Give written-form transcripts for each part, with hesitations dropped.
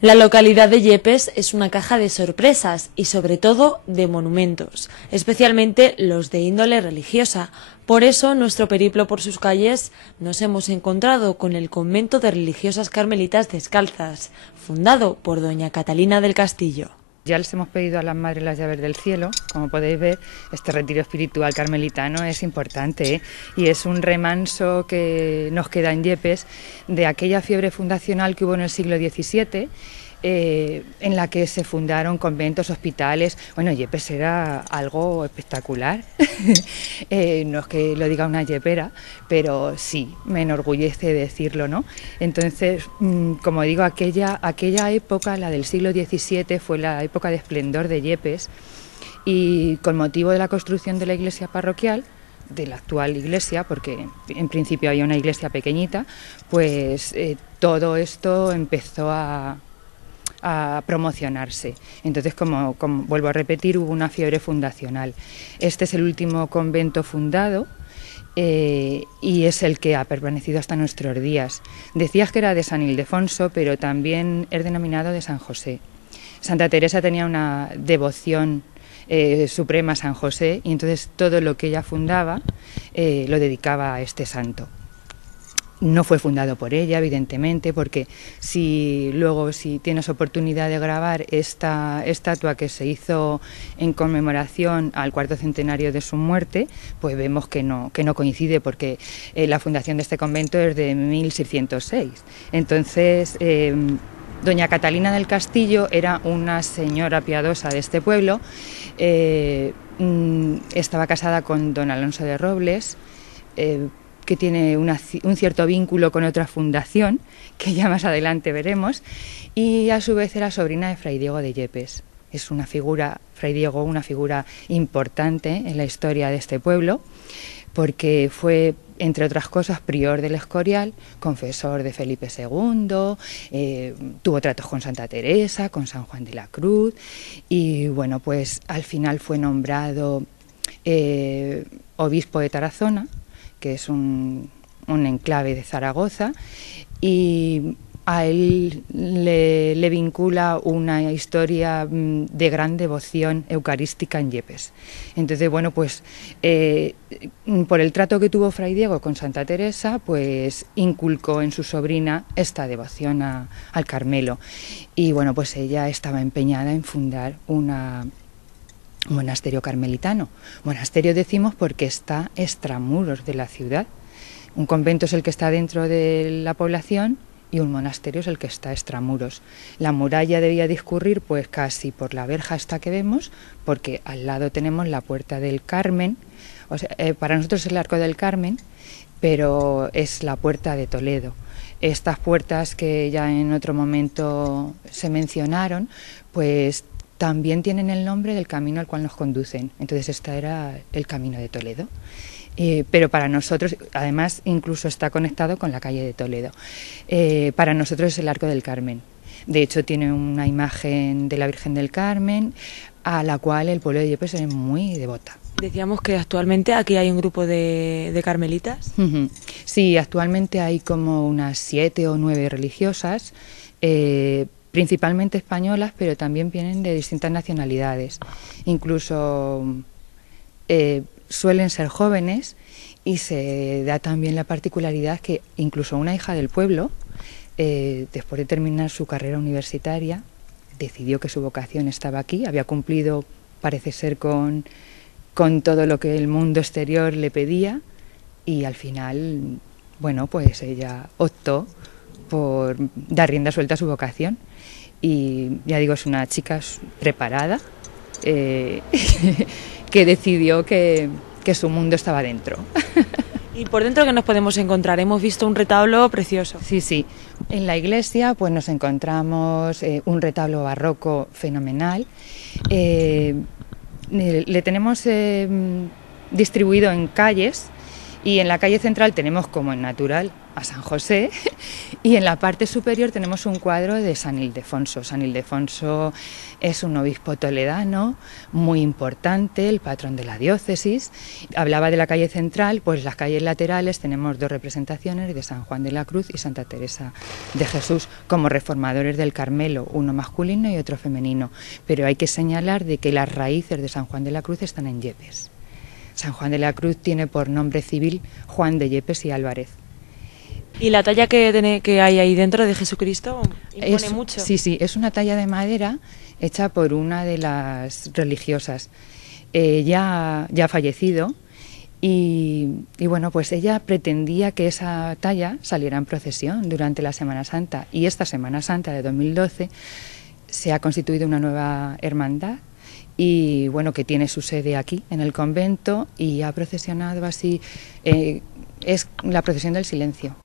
La localidad de Yepes es una caja de sorpresas y sobre todo de monumentos, especialmente los de índole religiosa. Por eso, en nuestro periplo por sus calles nos hemos encontrado con el convento de religiosas carmelitas descalzas, fundado por doña Catalina del Castillo. Ya les hemos pedido a las Madres las llaves del cielo. Como podéis ver, este retiro espiritual carmelitano es importante, ¿eh? Y es un remanso que nos queda en Yepes de aquella fiebre fundacional que hubo en el siglo XVII, en la que se fundaron conventos, hospitales. Bueno, Yepes era algo espectacular. No es que lo diga una yepera, pero sí, me enorgullece decirlo, ¿no? Entonces, como digo, aquella época, la del siglo XVII, fue la época de esplendor de Yepes, y con motivo de la construcción de la iglesia parroquial, de la actual iglesia, porque en principio había una iglesia pequeñita, pues todo esto empezó a promocionarse. Entonces, como vuelvo a repetir, hubo una fiebre fundacional. Este es el último convento fundado y es el que ha permanecido hasta nuestros días. Decías que era de San Ildefonso, pero también es denominado de San José. Santa Teresa tenía una devoción suprema a San José, y entonces todo lo que ella fundaba lo dedicaba a este santo. No fue fundado por ella, evidentemente, porque si tienes oportunidad de grabar esta estatua que se hizo en conmemoración al cuarto centenario de su muerte, pues vemos que no coincide, porque la fundación de este convento es de 1606. Entonces, doña Catalina del Castillo era una señora piadosa de este pueblo. Estaba casada con don Alonso de Robles, que tiene un cierto vínculo con otra fundación, que ya más adelante veremos, y a su vez era sobrina de Fray Diego de Yepes. Es una figura, Fray Diego, una figura importante en la historia de este pueblo, porque fue, entre otras cosas, prior del Escorial, confesor de Felipe II, tuvo tratos con Santa Teresa, con San Juan de la Cruz, y bueno, pues al final fue nombrado obispo de Tarazona, que es un enclave de Zaragoza, y a él le vincula una historia de gran devoción eucarística en Yepes. Entonces, bueno, pues por el trato que tuvo Fray Diego con Santa Teresa, pues inculcó en su sobrina esta devoción al Carmelo. Y bueno, pues ella estaba empeñada en fundar un monasterio carmelitano. Monasterio decimos porque está extramuros de la ciudad. Un convento es el que está dentro de la población y un monasterio es el que está extramuros. La muralla debía discurrir pues casi por la verja esta que vemos, porque al lado tenemos la Puerta del Carmen. O sea, para nosotros es el Arco del Carmen, pero es la Puerta de Toledo. Estas puertas que ya en otro momento se mencionaron, pues también tienen el nombre del camino al cual nos conducen. Entonces este era el Camino de Toledo. Pero para nosotros, además, incluso está conectado con la calle de Toledo. Para nosotros es el Arco del Carmen. De hecho, tiene una imagen de la Virgen del Carmen, a la cual el pueblo de Yepes es muy devota. Decíamos que actualmente aquí hay un grupo de carmelitas. Sí, actualmente hay como unas 7 o 9 religiosas, principalmente españolas, pero también vienen de distintas nacionalidades. Incluso suelen ser jóvenes, y se da también la particularidad que incluso una hija del pueblo, después de terminar su carrera universitaria, decidió que su vocación estaba aquí. Había cumplido, parece ser, con todo lo que el mundo exterior le pedía, y al final, bueno, pues ella optó por dar rienda suelta a su vocación. Y ya digo, es una chica preparada, que decidió que su mundo estaba dentro. ¿Y por dentro qué nos podemos encontrar? Hemos visto un retablo precioso. Sí. En la iglesia pues nos encontramos un retablo barroco fenomenal. Le tenemos distribuido en calles, Y en la calle central tenemos como en natural a San José y en la parte superior tenemos un cuadro de San Ildefonso. San Ildefonso es un obispo toledano muy importante, el patrón de la diócesis. Hablaba de la calle central, pues las calles laterales tenemos dos representaciones de San Juan de la Cruz y Santa Teresa de Jesús como reformadores del Carmelo, uno masculino y otro femenino. Pero hay que señalar de que las raíces de San Juan de la Cruz están en Yepes. San Juan de la Cruz tiene por nombre civil Juan de Yepes y Álvarez. ¿Y la talla que hay ahí dentro de Jesucristo impone mucho? Sí, es una talla de madera hecha por una de las religiosas, ya ha fallecido, y bueno, pues ella pretendía que esa talla saliera en procesión durante la Semana Santa, y esta Semana Santa de 2012 se ha constituido una nueva hermandad, y bueno, que tiene su sede aquí, en el convento, y ha procesionado así, es la procesión del silencio.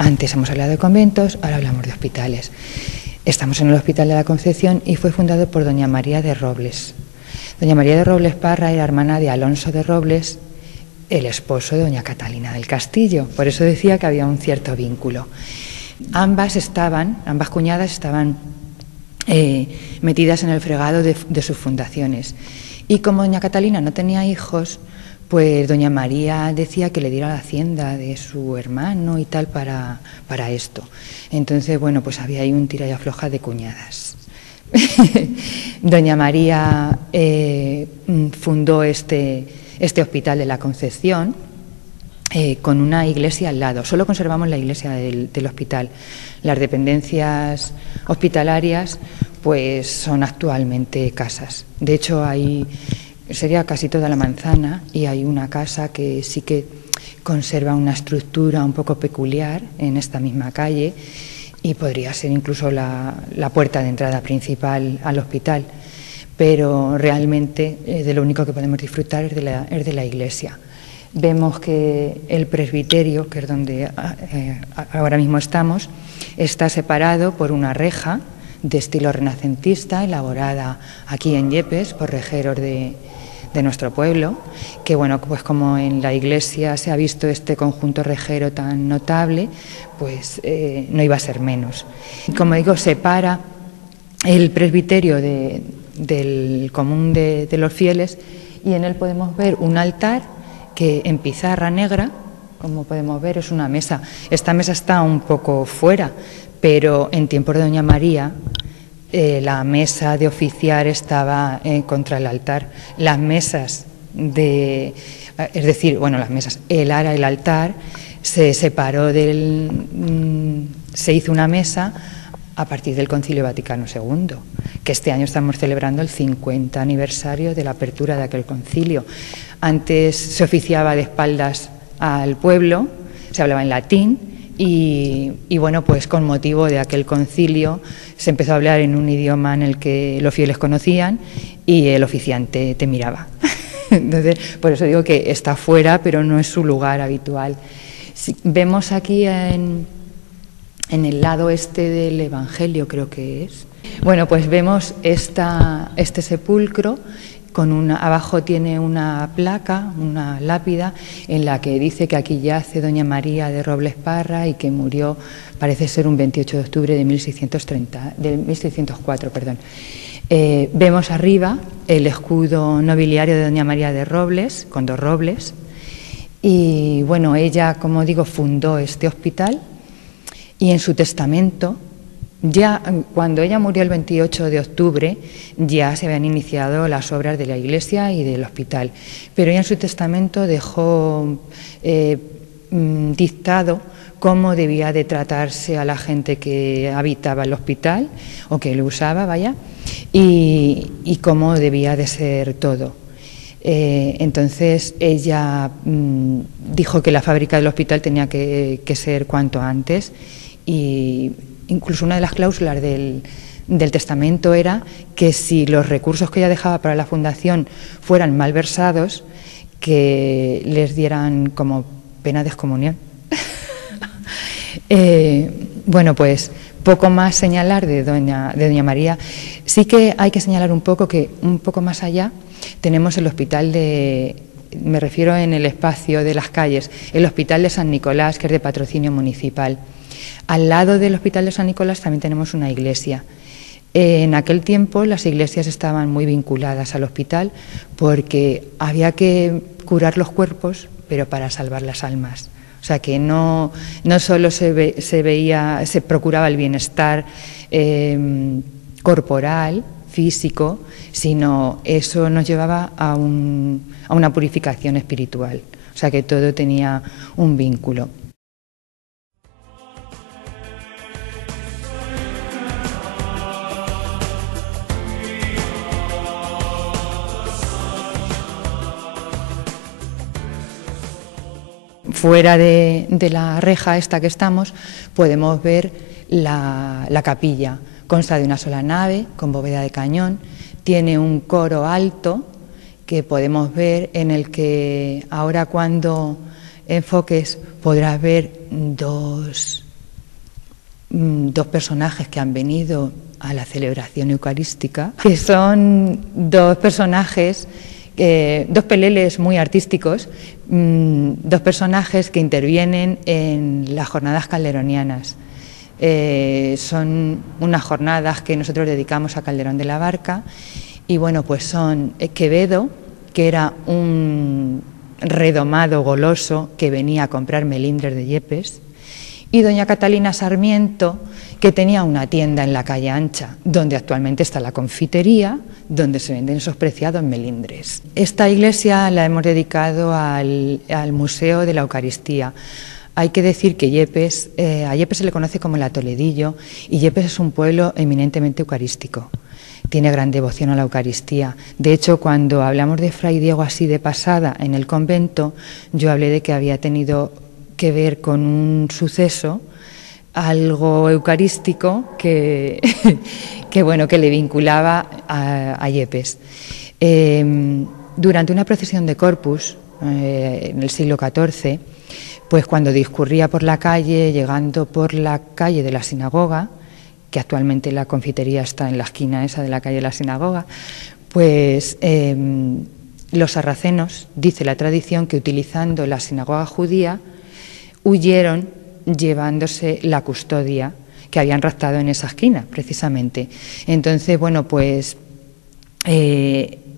Antes hemos hablado de conventos, ahora hablamos de hospitales. Estamos en el Hospital de la Concepción y fue fundado por doña María de Robles. Doña María de Robles Parra era hermana de Alonso de Robles, el esposo de doña Catalina del Castillo. Por eso decía que había un cierto vínculo. Ambas cuñadas estaban metidas en el fregado de sus fundaciones. Y como doña Catalina no tenía hijos, pues doña María decía que le diera la hacienda de su hermano y tal para esto. Entonces, bueno, pues había ahí un tira y afloja de cuñadas. Doña María fundó este Hospital de la Concepción con una iglesia al lado. Solo conservamos la iglesia del hospital. Las dependencias hospitalarias pues son actualmente casas. De hecho, sería casi toda la manzana y hay una casa que sí que conserva una estructura un poco peculiar en esta misma calle y podría ser incluso la puerta de entrada principal al hospital, pero realmente de lo único que podemos disfrutar es de la iglesia. Vemos que el presbiterio, que es donde ahora mismo estamos, está separado por una reja de estilo renacentista elaborada aquí en Yepes por rejeros de nuestro pueblo, que bueno, pues como en la iglesia se ha visto este conjunto rejero tan notable, pues no iba a ser menos. Como digo, separa el presbiterio del común de los fieles y en él podemos ver un altar que en pizarra negra, como podemos ver, es una mesa. Esta mesa está un poco fuera, pero en tiempos de doña María la mesa de oficiar estaba contra el altar. Las mesas el altar se separó se hizo una mesa a partir del Concilio Vaticano II, que este año estamos celebrando el 50 aniversario de la apertura de aquel concilio. Antes se oficiaba de espaldas al pueblo, se hablaba en latín, y bueno, pues con motivo de aquel concilio se empezó a hablar en un idioma en el que los fieles conocían y el oficiante te miraba. Entonces, por eso digo que está fuera, pero no es su lugar habitual. Vemos aquí en el lado este del Evangelio, creo que es. Bueno, pues vemos este sepulcro. Abajo tiene una placa, una lápida, en la que dice que aquí yace doña María de Robles Parra y que murió, parece ser un 28 de octubre de 1604. Vemos arriba el escudo nobiliario de doña María de Robles, con 2 robles, y bueno, ella, como digo, fundó este hospital y en su testamento, ya cuando ella murió el 28 de octubre, ya se habían iniciado las obras de la iglesia y del hospital, pero ella en su testamento dejó dictado cómo debía de tratarse a la gente que habitaba el hospital o que lo usaba, y cómo debía de ser todo. Entonces ella dijo que la fábrica del hospital tenía que ser cuanto antes, y incluso una de las cláusulas del testamento era que si los recursos que ella dejaba para la fundación fueran mal versados, que les dieran como pena de excomunión. Bueno, pues poco más señalar de doña María. Sí que hay que señalar un poco que un poco más allá tenemos el hospital me refiero en el espacio de las calles, el hospital de San Nicolás, que es de patrocinio municipal. Al lado del hospital de San Nicolás también tenemos una iglesia. En aquel tiempo las iglesias estaban muy vinculadas al hospital porque había que curar los cuerpos, pero para salvar las almas. O sea que no solo se procuraba el bienestar corporal, físico, sino eso nos llevaba a una purificación espiritual. O sea que todo tenía un vínculo. Fuera de la reja esta que estamos podemos ver la capilla. Consta de una sola nave con bóveda de cañón, tiene un coro alto que podemos ver, en el que ahora cuando enfoques podrás ver dos personajes que han venido a la celebración eucarística, que son dos personajes, dos peleles muy artísticos, dos personajes que intervienen en las jornadas calderonianas. Son unas jornadas que nosotros dedicamos a Calderón de la Barca, y bueno, pues son Quevedo, que era un redomado goloso que venía a comprar melindres de Yepes, y doña Catalina Sarmiento, que tenía una tienda en la calle Ancha, donde actualmente está la confitería, donde se venden esos preciados melindres. Esta iglesia la hemos dedicado al Museo de la Eucaristía. Hay que decir que Yepes, a Yepes se le conoce como la Toledillo, y Yepes es un pueblo eminentemente eucarístico. Tiene gran devoción a la Eucaristía. De hecho, cuando hablamos de Fray Diego así de pasada en el convento, yo hablé de que había tenido que ver con un suceso, algo eucarístico que le vinculaba a Yepes. Durante una procesión de Corpus, en el siglo XIV, pues cuando discurría por la calle, llegando por la calle de la sinagoga, que actualmente la confitería está en la esquina esa de la calle de la sinagoga, pues los sarracenos, dice la tradición, que utilizando la sinagoga judía, huyeron llevándose la custodia que habían raptado en esa esquina, precisamente. Entonces, bueno, pues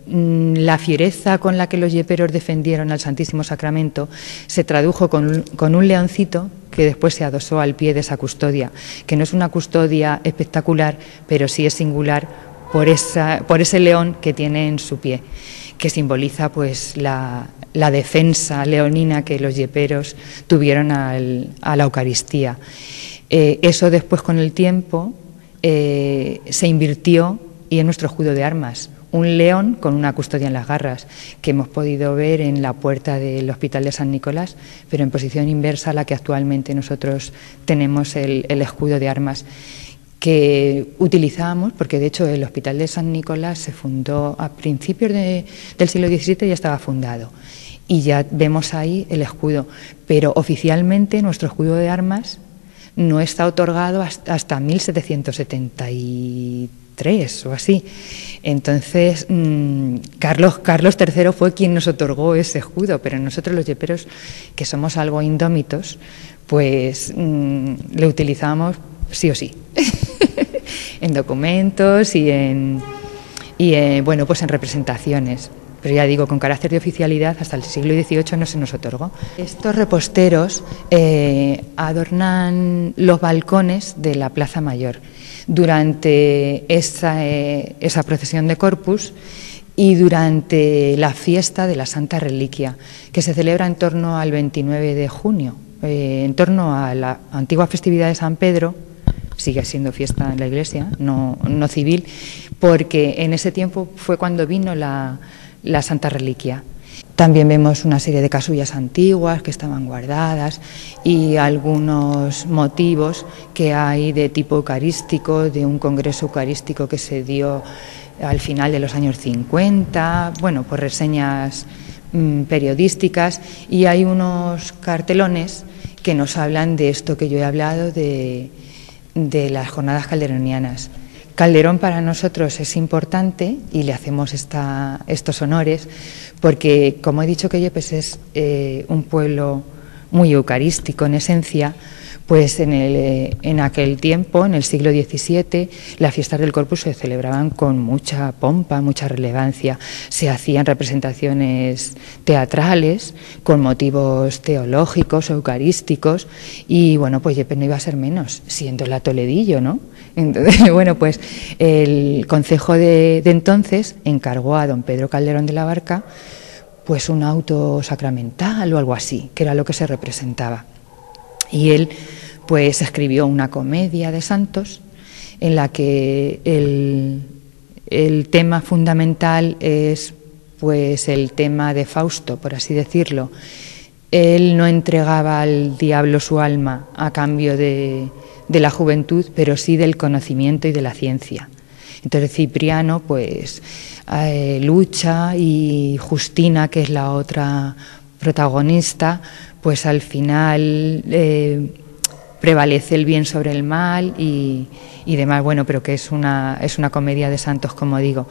la fiereza con la que los yeperos defendieron al Santísimo Sacramento se tradujo con un leoncito que después se adosó al pie de esa custodia, que no es una custodia espectacular, pero sí es singular por ese león que tiene en su pie, que simboliza pues la defensa leonina que los yeperos tuvieron a la Eucaristía. Eso después, con el tiempo, se invirtió, y en nuestro escudo de armas, un león con una custodia en las garras, que hemos podido ver en la puerta del Hospital de San Nicolás, pero en posición inversa a la que actualmente nosotros tenemos el escudo de armas, que utilizábamos, porque de hecho el Hospital de San Nicolás se fundó a principios del siglo XVII, ya estaba fundado, y ya vemos ahí el escudo, pero oficialmente nuestro escudo de armas no está otorgado hasta 1773 o así. Entonces, Carlos III fue quien nos otorgó ese escudo, pero nosotros los yeperos, que somos algo indómitos, pues lo utilizamos sí o sí, en documentos y bueno, pues en representaciones. Pero ya digo, con carácter de oficialidad, hasta el siglo XVIII no se nos otorgó. Estos reposteros adornan los balcones de la Plaza Mayor durante esa procesión de Corpus y durante la fiesta de la Santa Reliquia, que se celebra en torno al 29 de junio, en torno a la antigua festividad de San Pedro. Sigue siendo fiesta en la iglesia, no civil, porque en ese tiempo fue cuando vino la la Santa Reliquia. También vemos una serie de casullas antiguas que estaban guardadas y algunos motivos que hay de tipo eucarístico, de un congreso eucarístico que se dio al final de los años 50, bueno, por reseñas periodísticas, y hay unos cartelones que nos hablan de esto que yo he hablado, de las jornadas calderonianas. Calderón para nosotros es importante y le hacemos estos honores porque, como he dicho, que Yepes es un pueblo muy eucarístico en esencia. Pues en aquel tiempo, en el siglo XVII, las fiestas del Corpus se celebraban con mucha pompa, mucha relevancia. Se hacían representaciones teatrales con motivos teológicos, eucarísticos, y bueno, pues Yepes no iba a ser menos, siendo la Toledillo, ¿no? Entonces, bueno, pues el concejo de entonces encargó a don Pedro Calderón de la Barca pues un auto sacramental o algo así, que era lo que se representaba. Y él pues escribió una comedia de santos en la que el tema fundamental es pues el tema de Fausto, por así decirlo. Él no entregaba al diablo su alma a cambio de la juventud, pero sí del conocimiento y de la ciencia. Entonces Cipriano pues lucha, y Justina, que es la otra protagonista, pues al final prevalece el bien sobre el mal y demás, bueno, pero que es una comedia de santos, como digo.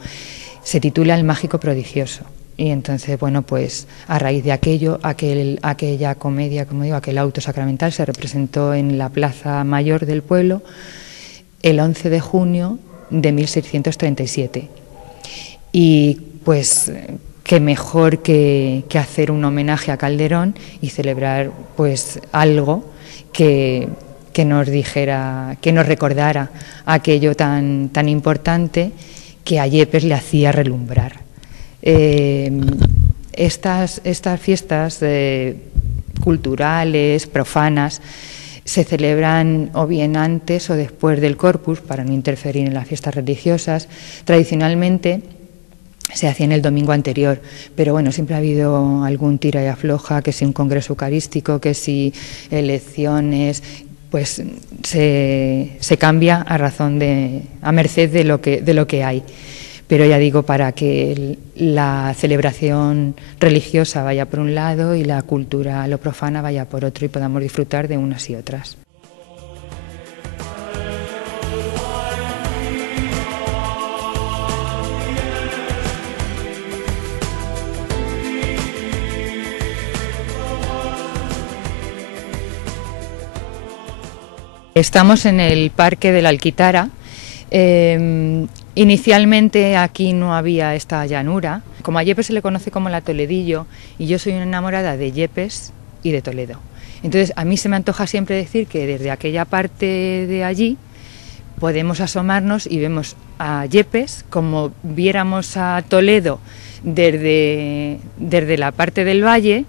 Se titula El mágico prodigioso. Y entonces, bueno, pues a raíz de aquello, aquella comedia, como digo, aquel auto sacramental se representó en la Plaza Mayor del pueblo el 11 de junio de 1637. Y pues qué mejor que hacer un homenaje a Calderón y celebrar pues algo que nos dijera, que nos recordara aquello tan importante que a Yepes le hacía relumbrar. Estas fiestas culturales, profanas, se celebran o bien antes o después del Corpus para no interferir en las fiestas religiosas. Tradicionalmente se hacía en el domingo anterior, pero bueno, siempre ha habido algún tira y afloja, que si un congreso eucarístico, que si elecciones, pues se cambia a merced de lo que hay. Pero ya digo, para que la celebración religiosa vaya por un lado y la cultura, lo profana, vaya por otro, y podamos disfrutar de unas y otras. Estamos en el Parque de la Alquitara. Inicialmente aquí no había esta llanura. Como a Yepes se le conoce como la Toledillo, y yo soy una enamorada de Yepes y de Toledo. Entonces a mí se me antoja siempre decir que desde aquella parte de allí podemos asomarnos y vemos a Yepes como viéramos a Toledo desde la parte del valle,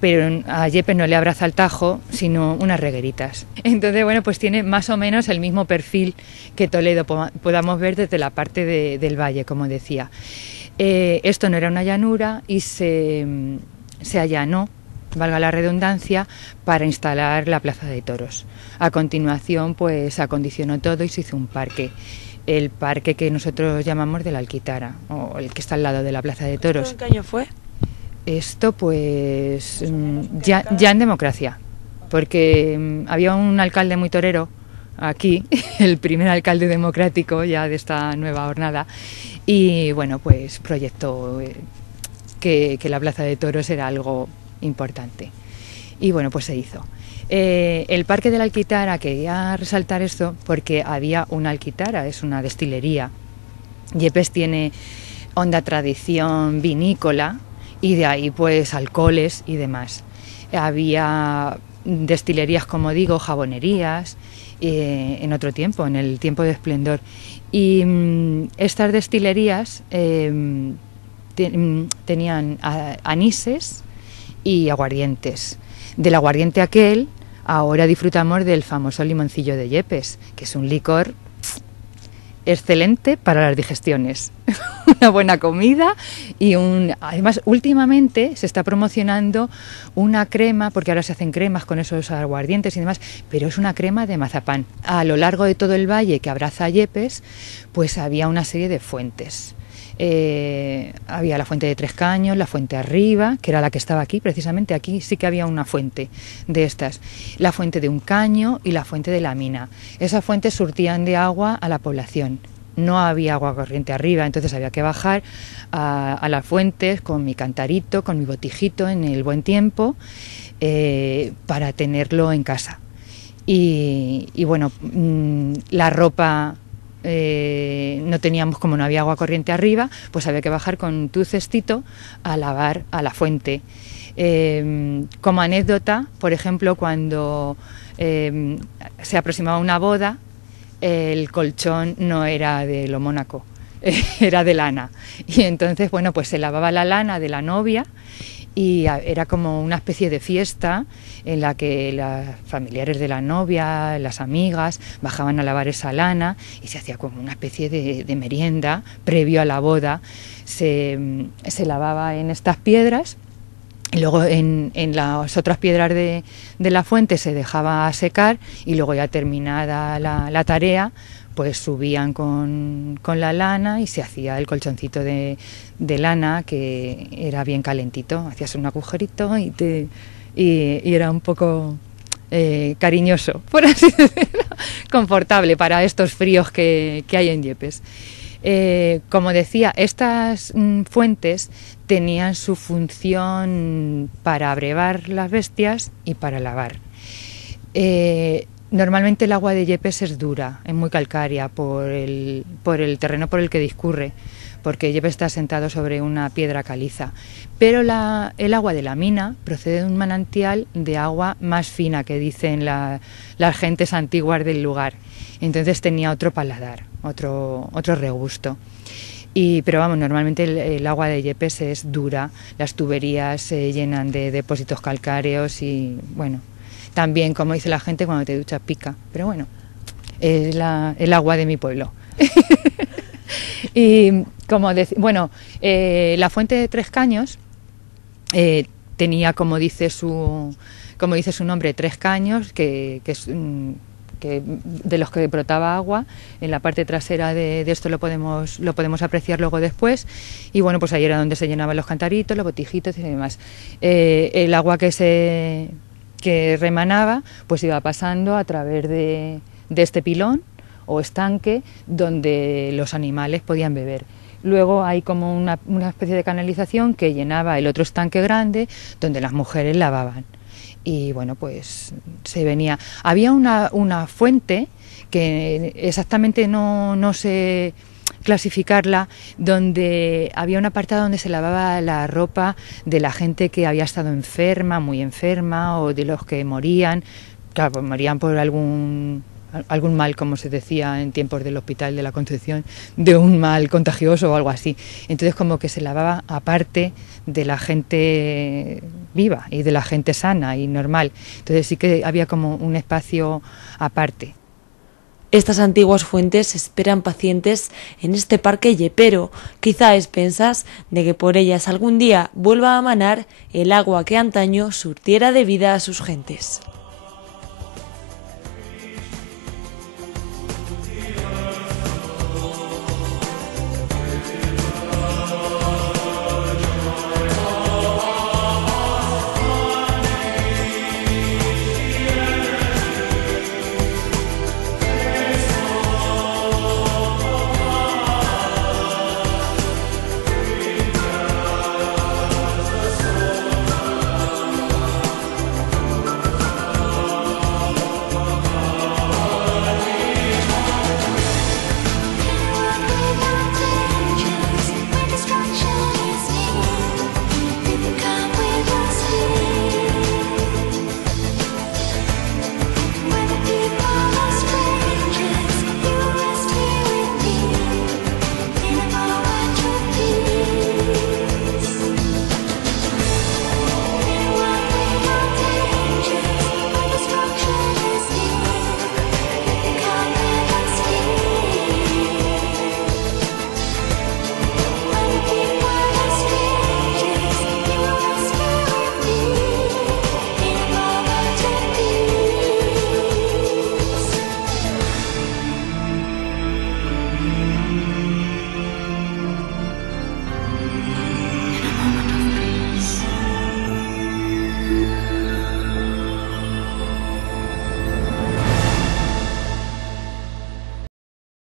pero a Yepes no le abraza el Tajo, sino unas regueritas. Entonces, bueno, pues tiene más o menos el mismo perfil que Toledo, podamos ver desde la parte del valle, como decía. Esto no era una llanura y se allanó, valga la redundancia, para instalar la plaza de toros. A continuación, pues se acondicionó todo y se hizo un parque. El parque que nosotros llamamos de la Alquitara, o el que está al lado de la plaza de toros. ¿En qué año fue? Esto pues ya en democracia, porque había un alcalde muy torero aquí, el primer alcalde democrático ya de esta nueva jornada, y bueno, pues proyectó que la plaza de toros era algo importante, y bueno, pues se hizo. El Parque de la Alquitara, quería resaltar esto porque había una alquitara, es una destilería. Yepes tiene honda tradición vinícola, y de ahí pues alcoholes y demás. Había destilerías, como digo, jabonerías, en otro tiempo, en el tiempo de esplendor. Y estas destilerías tenían anises y aguardientes. Del aguardiente aquel, ahora disfrutamos del famoso limoncillo de Yepes, que es un licor excelente para las digestiones. Una buena comida y además últimamente se está promocionando una crema, porque ahora se hacen cremas con esos aguardientes y demás, pero es una crema de mazapán. A lo largo de todo el valle que abraza a Yepes, pues había una serie de fuentes. Había la fuente de Tres Caños, la fuente arriba, que era la que estaba aquí, precisamente aquí sí que había una fuente de estas, la fuente de un caño y la fuente de la mina. Esas fuentes surtían de agua a la población. No había agua corriente arriba, entonces había que bajar a las fuentes con mi cantarito, con mi botijito en el buen tiempo, para tenerlo en casa. Y bueno, la ropa... no teníamos, como no había agua corriente arriba, pues había que bajar con tu cestito a lavar a la fuente. Como anécdota, por ejemplo, cuando se aproximaba una boda, el colchón no era de lo mónaco, era de lana. Y entonces, bueno, pues se lavaba la lana de la novia y era como una especie de fiesta en la que los familiares de la novia, las amigas, bajaban a lavar esa lana y se hacía como una especie de merienda previo a la boda. Se lavaba en estas piedras y luego en las otras piedras de la fuente se dejaba secar y luego ya terminada la tarea, pues subían con la lana y se hacía el colchoncito de lana, que era bien calentito. Hacías un agujerito y era un poco cariñoso, por así decirlo, confortable para estos fríos que hay en Yepes. Como decía, estas fuentes tenían su función para abrevar las bestias y para lavar. Normalmente el agua de Yepes es dura, es muy calcárea por el terreno por el que discurre, porque Yepes está asentado sobre una piedra caliza. Pero el agua de la mina procede de un manantial de agua más fina, que dicen las gentes antiguas del lugar. Entonces tenía otro paladar, otro regusto. Pero vamos, normalmente el agua de Yepes es dura, las tuberías se llenan de depósitos calcáreos y bueno... También, como dice la gente, cuando te duchas pica. Pero bueno, es el agua de mi pueblo. Y como la fuente de Tres Caños tenía, como dice su nombre, tres caños, que de los que brotaba agua. En la parte trasera de esto lo podemos apreciar luego después. Y bueno, pues ahí era donde se llenaban los cantaritos, los botijitos y demás. El agua que remanaba, pues iba pasando a través de este pilón o estanque donde los animales podían beber. Luego hay como una especie de canalización que llenaba el otro estanque grande donde las mujeres lavaban. Y bueno, pues se venía. Había una fuente que exactamente no sé clasificarla, donde había un apartado donde se lavaba la ropa de la gente que había estado enferma, muy enferma, o de los que morían, claro, pues morían por algún mal, como se decía en tiempos del Hospital de la Concepción, de un mal contagioso o algo así. Entonces como que se lavaba aparte de la gente viva y de la gente sana y normal. Entonces sí que había como un espacio aparte. Estas antiguas fuentes esperan pacientes en este parque yepero, quizá a expensas de que por ellas algún día vuelva a manar el agua que antaño surtiera de vida a sus gentes.